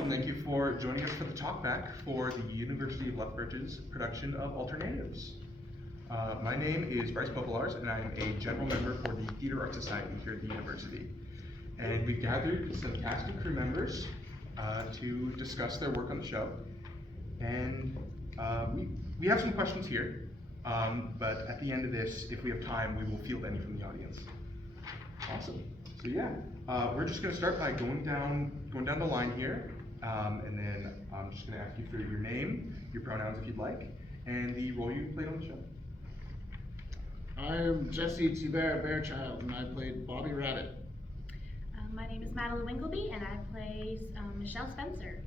and thank you for joining us for the Talkback for the University of Lethbridge's production of alternatives. My name is Bryce Popolars, and I'm a general member for the Theater Arts Society here at the university. And we've gathered some cast and crew members to discuss their work on the show. And we have some questions here, but at the end of this, if we have time, we will field any from the audience. Awesome. So yeah, we're just going to start by going down the line here, and then I'm just going to ask you for your name, your pronouns if you'd like, and the role you played on the show. I'm Jesse Tibert Bearchild, and I played Bobby Rabbit. My name is Madeline Winkleby, and I play Michelle Spencer.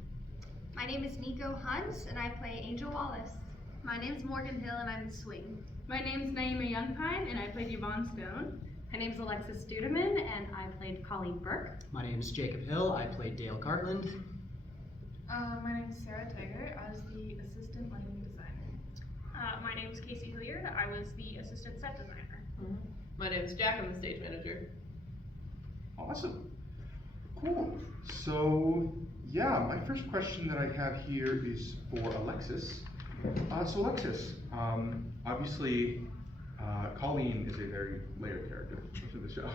My name is Nico Hunt, and I play Angel Wallace. My name is Morgan Hill, and I'm the Swing. My name's Naima Youngpine, and I played Yvonne Stone. My name's Alexis Studeman, and I played Colleen Burke. My name is Jacob Hill. I played Dale Cartland. My name is Sarah Tiger. I was the assistant lighting designer. My name is Casey Hilliard. I was the assistant set designer. My name is Jack. I'm the stage manager. Awesome. Cool. So yeah, my first question that I have here is for Alexis. So Alexis, obviously, Colleen is a very layered character to the show,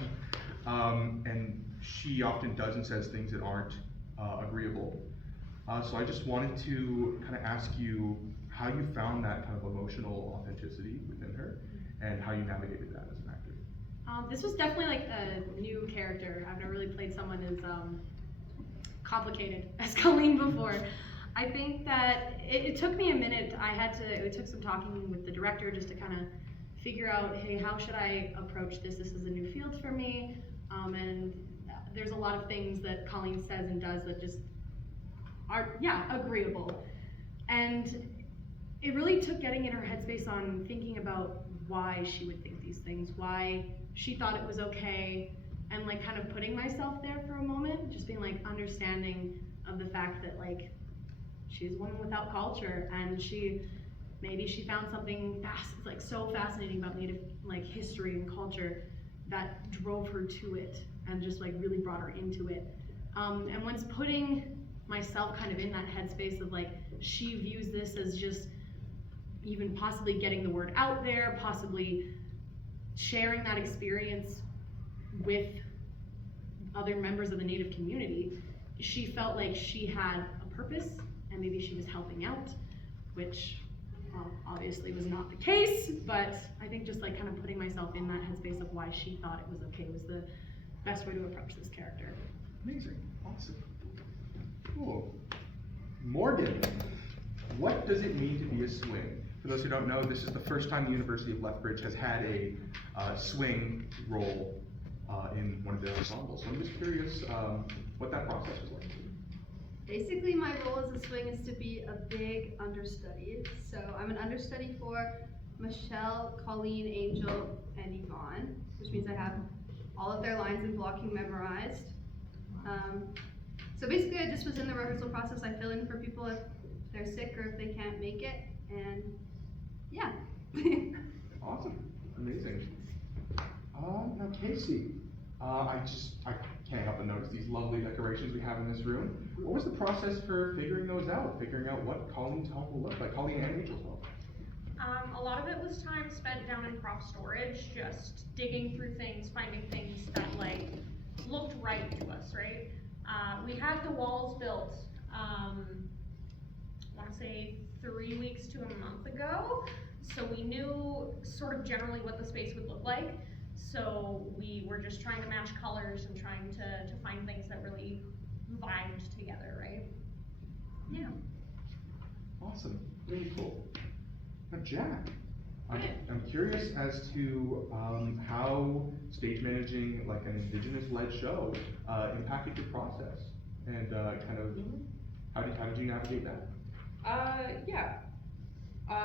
and she often does and says things that aren't agreeable. So I just wanted to kind of ask you how you found that kind of emotional authenticity within her, and how you navigated that as an actor. This was definitely like a new character. I've never really played someone as complicated as Colleen before. I think that it took me a minute. It took some talking with the director just to kind of figure out, hey, how should I approach this? This is a new field for me, and there's a lot of things that Colleen says and does that just are, agreeable. And it really took getting in her headspace on thinking about why she would think these things, why she thought it was okay, and like kind of putting myself there for a moment, just being like understanding of the fact that like she's a woman without culture, and maybe she found something so fascinating about Native like history and culture that drove her to it and just like really brought her into it. And once putting myself kind of in that headspace of like, she views this as just even possibly getting the word out there, possibly sharing that experience with other members of the Native community, she felt like she had a purpose and maybe she was helping out, which obviously was not the case, but I think just like kind of putting myself in that headspace of why she thought it was okay was the best way to approach this character. Amazing. Awesome. Cool. Morgan, what does it mean to be a swing? For those who don't know, this is the first time the University of Lethbridge has had a swing role in one of their ensembles. So I'm just curious what that process was like. Basically, my role as a swing is to be a big understudy. So I'm an understudy for Michelle, Colleen, Angel, and Yvonne, which means I have all of their lines and blocking memorized. So basically, I just was in the rehearsal process. I fill in for people if they're sick or if they can't make it, and yeah. Awesome. Amazing. Now Casey, I can't help but notice these lovely decorations we have in this room. What was the process for figuring those out, figuring out what Colleen's home will look like, Colleen and Angel's home? A lot of it was time spent down in prop storage, just digging through things, finding things that like looked right to us, right? We had the walls built, I want to say 3 weeks to a month ago, so we knew sort of generally what the space would look like. So we were just trying to match colors and trying to find things that really vibed together, right? Yeah. Awesome. Really cool. Now Jack, I'm curious as to how stage managing like an Indigenous-led show impacted your process, and kind of how did you navigate that?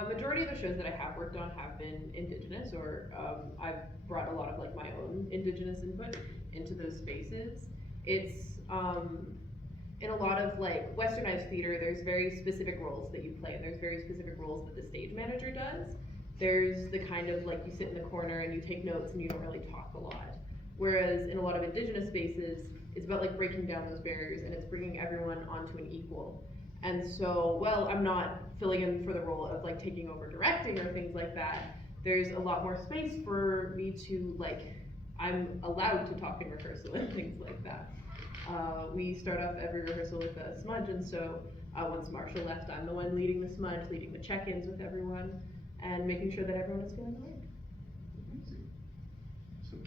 Majority of the shows that I have worked on have been Indigenous, or I've brought a lot of like my own Indigenous input into those spaces. It's in a lot of like westernized theater, there's very specific roles that you play, and there's very specific roles that the stage manager does. There's the kind of like you sit in the corner and you take notes and you don't really talk a lot. Whereas in a lot of indigenous spaces, it's about like breaking down those barriers and it's bringing everyone onto an equal. And so, well, I'm not filling in for the role of like taking over directing or things like that. There's a lot more space for me to like, I'm allowed to talk in rehearsal and things like that. We start off every rehearsal with a smudge, and so once Marshall left, I'm the one leading the smudge, leading the check-ins with everyone, and making sure that everyone is feeling right. So,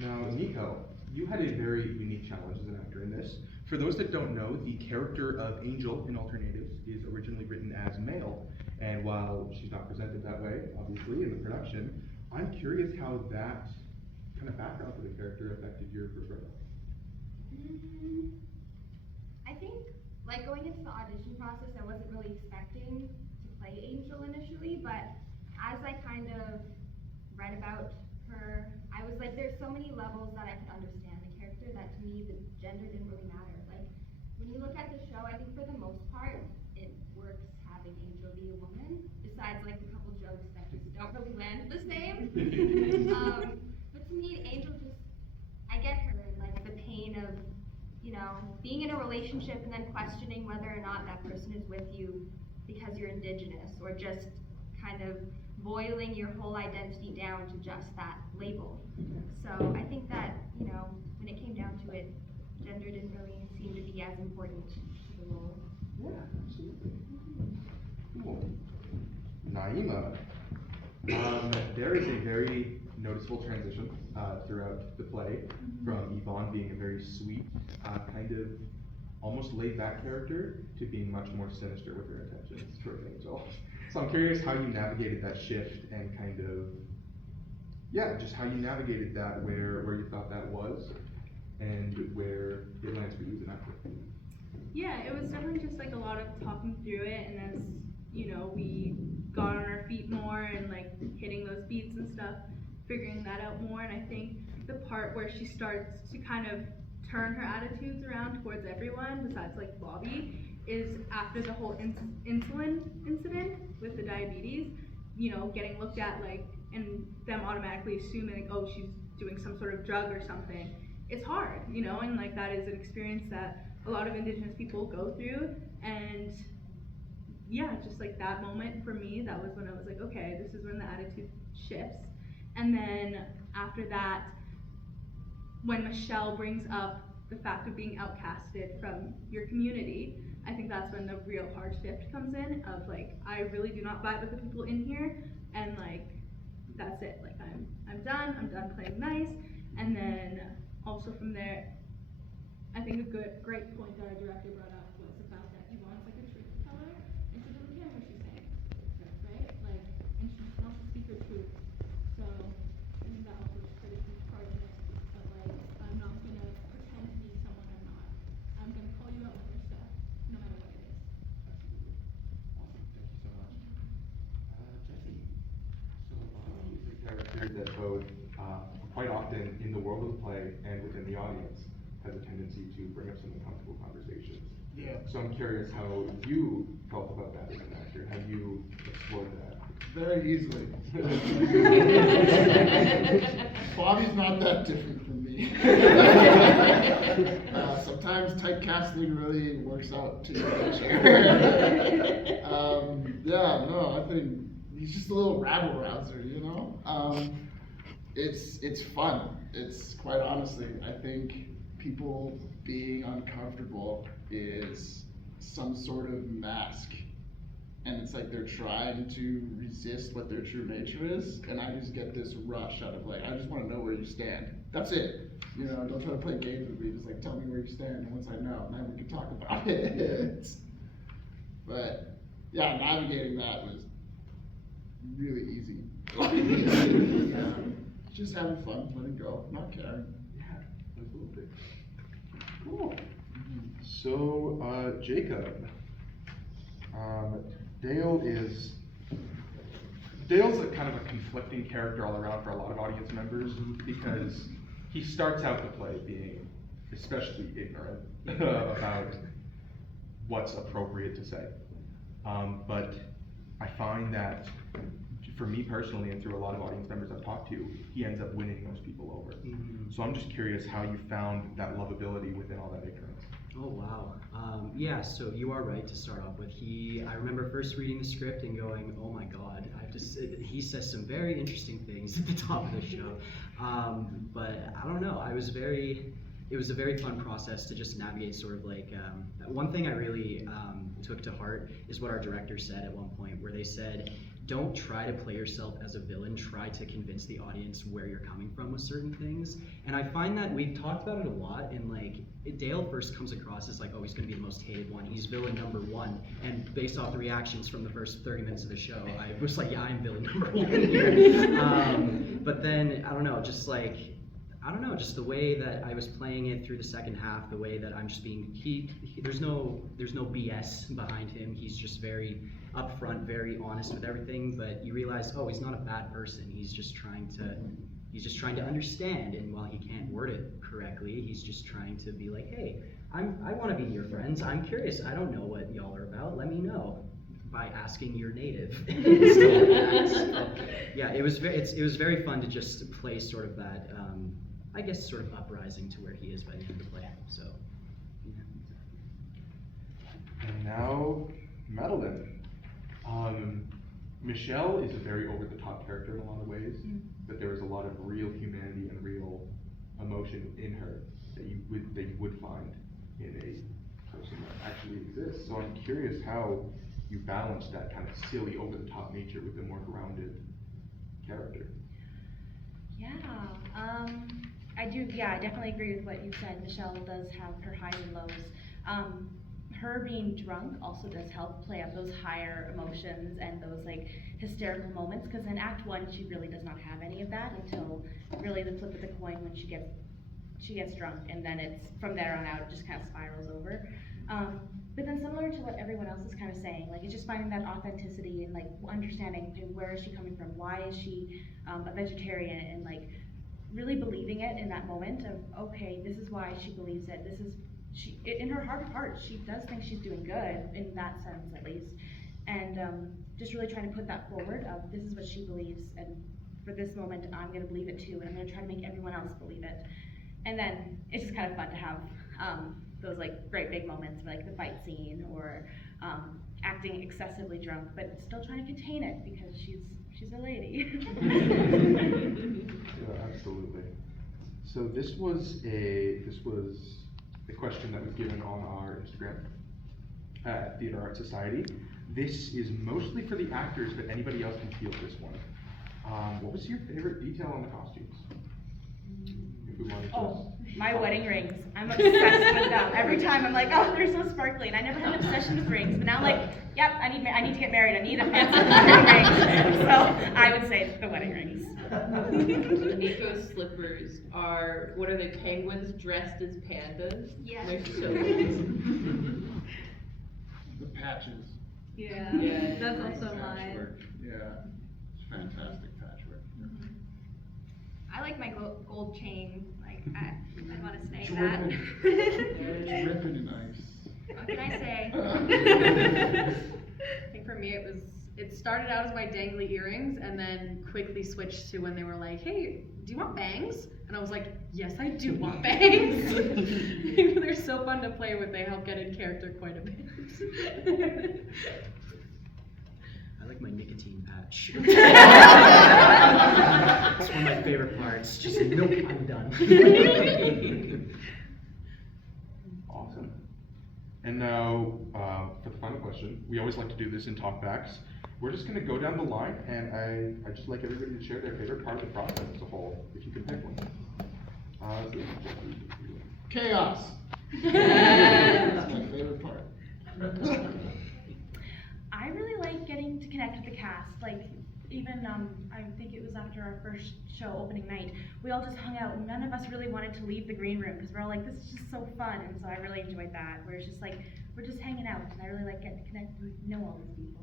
now, Nico, you had a very unique challenge as an actor in this. For those that don't know, the character of Angel in alternatives is originally written as male, and while she's not presented that way, obviously, in the production, I'm curious how that kind of background for the character affected your portrayal. I think, like, going into the audition process, I wasn't really expecting to play Angel initially, but as I kind of read about her, I was like, there's so many levels that I could understand the character that to me the gender didn't really matter. Like, when you look at the show, I think for the most part, it works having Angel be a woman, besides like a couple jokes that just don't really land the same. But to me, Angel just, I get her, like the pain of, you know, being in a relationship and then questioning whether or not that person is with you because you're indigenous, or just kind of boiling your whole identity down to just that label. So I think that, you know, when it came down to it, gender didn't really seem to be as important to the role. Yeah, absolutely. Cool. Naima, there is a very noticeable transition throughout the play from Yvonne being a very sweet, kind of almost laid-back character to being much more sinister with her intentions towards Angel. So I'm curious how you navigated that shift and kind of, yeah, just how you navigated that, where you thought that was and where it lands for you as an actor. Yeah, it was definitely just like a lot of talking through it, and as you know, we got on our feet more and like hitting those beats and stuff, figuring that out more. And I think the part where she starts to kind of turn her attitudes around towards everyone besides like Bobby is after the whole insulin incident with the diabetes, you know, getting looked at like, and them automatically assuming, oh, she's doing some sort of drug or something. It's hard, you know, and like that is an experience that a lot of indigenous people go through. And yeah, just like that moment for me, that was when I was like, okay, this is when the attitude shifts. And then after that, when Michelle brings up the fact of being outcasted from your community, I think that's when the real hard shift comes in of like, I really do not vibe with the people in here, and like, that's it, like I'm done playing nice. And then also from there, I think a great point that our director brought up was the fact that Yvonne's like a truth teller, and she doesn't care what she's saying, right? Like, and she just wants to speak her truth. So I think that also just played a huge part in it, but like, I'm not gonna pretend to be someone I'm not. I'm gonna call you out with your stuff, no matter what it is. Absolutely. Awesome, thank you so much. Jesse, so Bobby is a character that both quite often in the world of the play and within the audience has a tendency to bring up some uncomfortable conversations. Yeah. So I'm curious how you felt about that as an actor. Have you explored that? Very easily. Bobby's not that different from me. Sometimes typecasting really works out to your advantage. Yeah, no, I think he's just a little rabble rouser, you know? It's fun. It's quite honestly, I think people being uncomfortable is some sort of mask. And it's like they're trying to resist what their true nature is, and I just get this rush out of like, I just want to know where you stand. That's it. You know, don't try to play games with me. Just like tell me where you stand, and once I know, then we can talk about it. But yeah, navigating that was really easy. Yeah. Just having fun, letting go, not caring. Yeah, absolutely. Cool. So, Jacob, Dale's a kind of a conflicting character all around for a lot of audience members because he starts out the play being especially ignorant about what's appropriate to say. But I find that for me personally, and through a lot of audience members I've talked to, he ends up winning most people over. So I'm just curious how you found that lovability within all that ignorance. Oh wow. Yeah, so you are right to start off with. I remember first reading the script and going, oh my god, he says some very interesting things at the top of the show. But I don't know, it was a very fun process to just navigate sort of like, one thing I really took to heart is what our director said at one point, where they said, don't try to play yourself as a villain, try to convince the audience where you're coming from with certain things. And I find that we've talked about it a lot, and like, Dale first comes across as like, oh, he's gonna be the most hated one, he's villain number one, and based off the reactions from the first 30 minutes of the show, I was like, yeah, I'm villain number one here. But then, I don't know, just the way that I was playing it through the second half, the way that I'm just being, there's no BS behind him, he's just very upfront, very honest with everything, but you realize, oh, he's not a bad person, he's just trying to understand, and while he can't word it correctly, he's just trying to be like, hey, I want to be your friends, I'm curious, I don't know what y'all are about, let me know, by asking your native. So, yeah, it was very fun to just play sort of that, I guess sort of uprising to where he is by the end of the play, so. Yeah. And now, Madeline. Michelle is a very over-the-top character in a lot of ways, but there is a lot of real humanity and real emotion in her that you would find in a person that actually exists. So I'm curious how you balance that kind of silly, over-the-top nature with a more grounded character. Yeah, I definitely agree with what you said. Michelle does have her highs and lows. Her being drunk also does help play up those higher emotions and those like hysterical moments, because in Act 1 she really does not have any of that until really the flip of the coin when she gets drunk, and then it's from there on out it just kind of spirals over. But then similar to what everyone else is kind of saying, like it's just finding that authenticity and like understanding, okay, where is she coming from, why is she a vegetarian, and like really believing it in that moment of, okay, this is why she believes it, in her heart of hearts, she does think she's doing good, in that sense at least, and just really trying to put that forward of, this is what she believes, and for this moment, I'm gonna believe it too, and I'm gonna try to make everyone else believe it. And then, it's just kind of fun to have those like great big moments, like the fight scene, or acting excessively drunk, but still trying to contain it, because she's a lady. Yeah, absolutely. So this was a question that was given on our Instagram at Theater Art Society. This is mostly for the actors, but anybody else can field this one. What was your favorite detail on the costumes? If we wanted to. Oh, my wedding rings. I'm obsessed with them. Every time I'm like, oh, they're so sparkly, and I never had an obsession with rings, but now I'm like, yep, I need to get married. I need a fancy wedding ring. So I would say the wedding rings. Nico's slippers are, what are they, penguins dressed as pandas? Yes. They're so cool. The patches. Yeah, Yeah. that's also mine. Patchwork. Yeah, it's fantastic patchwork. I like my gold chain. Like I want to snag Dripping. that. Dripping in ice. What can I say? I think for me it started out as my dangly earrings, and then quickly switched to when they were like, hey, do you want bangs? And I was like, yes, I do want bangs. They're so fun to play with, they help get in character quite a bit. I like my nicotine patch. It's one of my favorite parts. Just nope, I'm done. Awesome. And now, for the final question, we always like to do this in talkbacks. We're just going to go down the line, and I just like everybody to share their favorite part of the process as a whole, if you can pick one. Chaos. That's my favorite part. I really like getting to connect with the cast. Like, even, I think it was after our first show opening night, we all just hung out, and none of us really wanted to leave the green room, because we're all like, this is just so fun, and so I really enjoyed that, where it's just like, we're just hanging out, and I really like getting to connect and know all these people.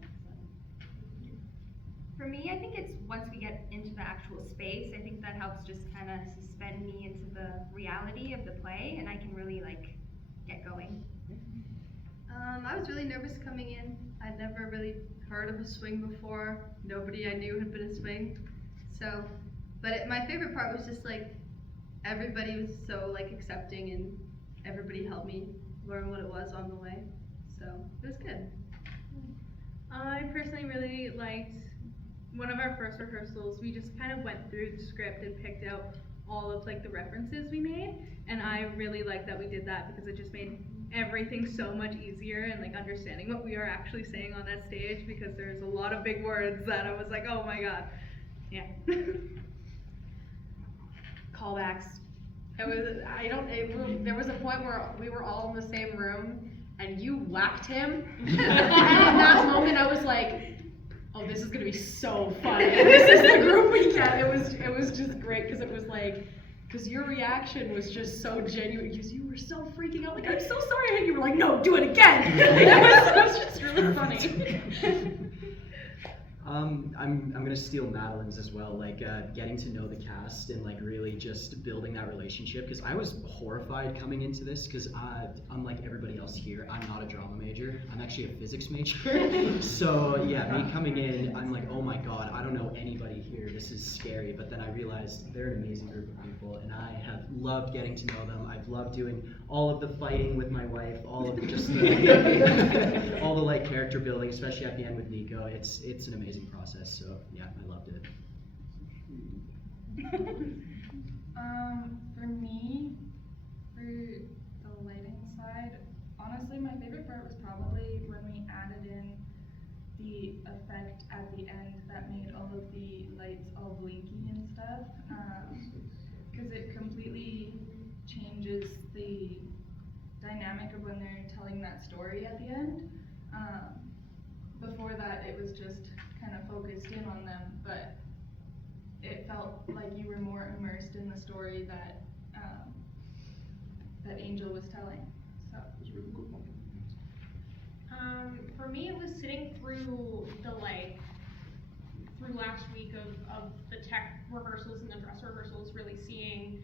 For me, I think it's once we get into the actual space, I think that helps just kind of suspend me into the reality of the play, and I can really like get going. I was really nervous coming in. I'd never really heard of a swing before. Nobody I knew had been a swing. So, but my favorite part was just like everybody was so like accepting and everybody helped me learn what it was on the way. So it was good. I personally really liked one of our first rehearsals. We just kind of went through the script and picked out all of like the references we made, and I really liked that we did that because it just made everything so much easier and like understanding what we are actually saying on that stage, because there's a lot of big words that I was like, oh my god. Yeah. Callbacks. There was a point where we were all in the same room and you whacked him. And in that moment I was like, oh, this is gonna be so fun. And this is the group we get. It was just great because it was like, because your reaction was just so genuine, because you were so freaking out, like, I'm so sorry, and you were like, no, do it again. It was just really funny. I'm gonna steal Madeline's as well, like getting to know the cast and like really just building that relationship, because I was horrified coming into this, because unlike everybody else here, I'm not a drama major, I'm actually a physics major. So yeah, me coming in, I'm like, oh my god, I don't know anybody here, this is scary, but then I realized they're an amazing group of people and I have loved getting to know them. I've loved doing all of the fighting with my wife, all of just the all the like character building, especially at the end with Nico. It's an amazing process, so yeah, I loved it. For me, for the lighting side, honestly, my favorite part was probably when we added in the effect at the end that made all of the lights all blinky and stuff, because it completely changes the dynamic of when they're telling that story at the end. Before that, it was just kind of focused in on them, but it felt like you were more immersed in the story that that Angel was telling. So it was really cool. For me, it was sitting through the through last week of the tech rehearsals and the dress rehearsals, really seeing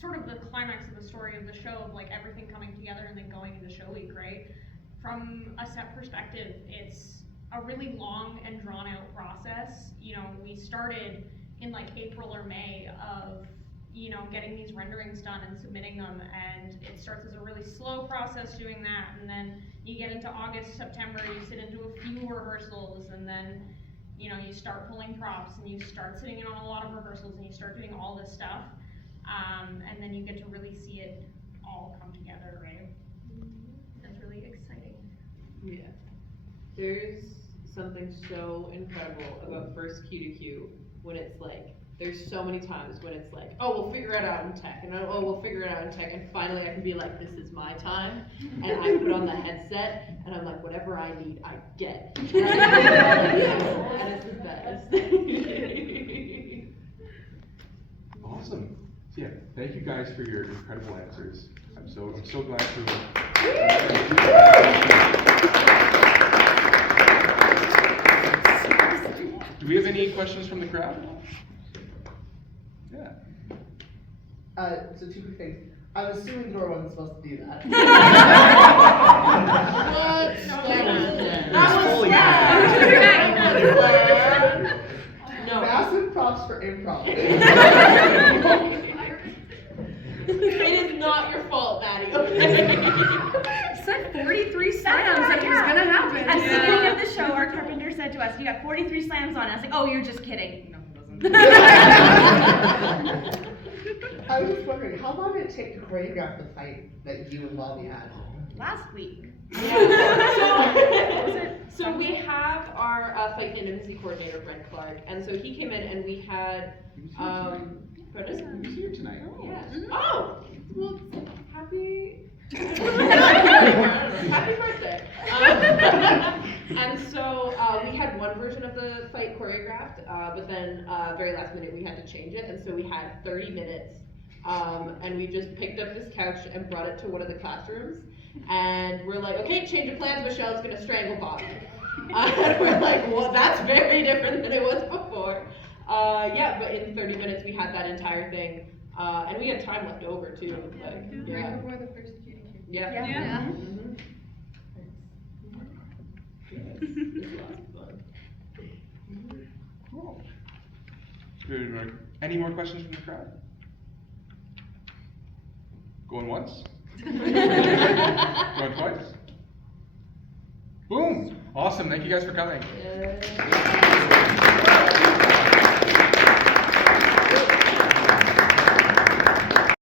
sort of the climax of the story of the show, of like everything coming together and then going into show week, right? From a set perspective, it's a really long and drawn out process. You know, we started in like April or May of, you know, getting these renderings done and submitting them, and it starts as a really slow process doing that, and then you get into August, September, you sit into a few rehearsals, and then, you know, you start pulling props and you start sitting in on a lot of rehearsals and you start doing all this stuff, and then you get to really see it all come together, right? That's really exciting. Yeah. There's something so incredible about first Q2Q when it's like, there's so many times when it's like, oh, we'll figure it out in tech, and oh, we'll figure it out in tech, and finally I can be like, this is my time, and I put on the headset, and I'm like, whatever I need, I get. And it's the best. Awesome. Yeah, thank you guys for your incredible answers. I'm so glad to. Do we have any questions from the crowd? Yeah. So two quick things. I'm assuming Dora wasn't supposed to do that. What? That was fully No. Massive props for improv. It is not your fault, Maddie, okay? You said 43 slams and it was gonna happen. At the beginning of the show, our carpenter said to us, you got 43 slams on. I was like, oh, you're just kidding. No, he wasn't. I was just wondering, how long did it take to choreograph the fight that you and Bobby had? Last week. So we have our fight intimacy coordinator, Brent Clark, and so he came in and we had, pardon? He was here tonight. Yeah. Oh, well, happy birthday. And so we had one version of the fight choreographed, but then very last minute we had to change it, and so we had 30 minutes, and we just picked up this couch and brought it to one of the classrooms, and we're like, okay, change of plans, Michelle's gonna strangle Bobby. And we're like, well, that's very different than it was before. Yeah, but in 30 minutes we had that entire thing, and we had time left over too. Like, yeah. Right before the first Q2Q. Yeah. Yeah. Mhm. It's lots of fun. Cool. Good. Any more questions from the crowd? Going once? Going twice? Boom! Awesome. Thank you guys for coming. Yeah.